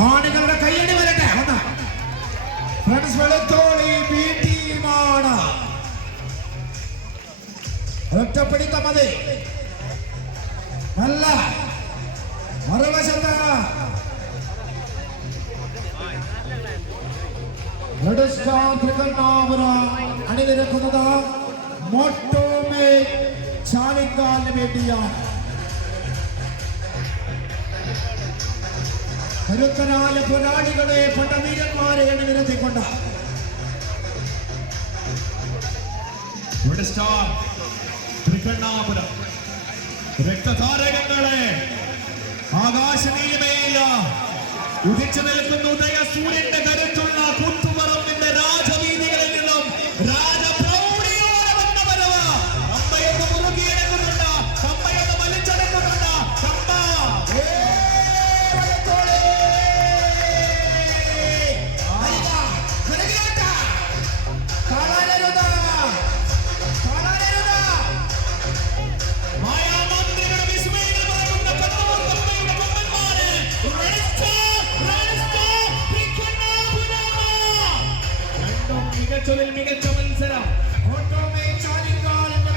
കാണികളുടെ കയ്യടി വരട്ടെ. വെളുത്തോളി ബി ടീമാണ്. ഒറ്റപ്പിടിത്തം മതി. നല്ല മറുവശത്ത് അണിനിരക്കുന്നത് മോട്ടോമേ ചാലിങ്കാലിന് വേണ്ടിയാണ്. കരുത്തരായ പോരാളികളെ പട്ടവീരന്മാരെ അണിനിരത്തിക്കൊണ്ട് രക്തതാരകങ്ങളെ ആകാശനീയമേല ഉദിച്ചു നിൽക്കുന്ന ഉദയ സൂര്യന്റെ കരുത്തുള്ള കൂത്തുപറമ്പിന്റെ രാജവീതികളിൽ നിന്നും രാജപ്രൗഢിയോടെ വന്ന വരവ്. അമ്മയൊന്ന് മുറുകിയെടുക്കുന്നുണ്ട്, അമ്മയൊന്ന് വലിച്ചെടുക്കുന്നുണ്ട്. മികച്ച മത്സരം ഓട്ടോമേ ചാലിങ്കാലിന്റെ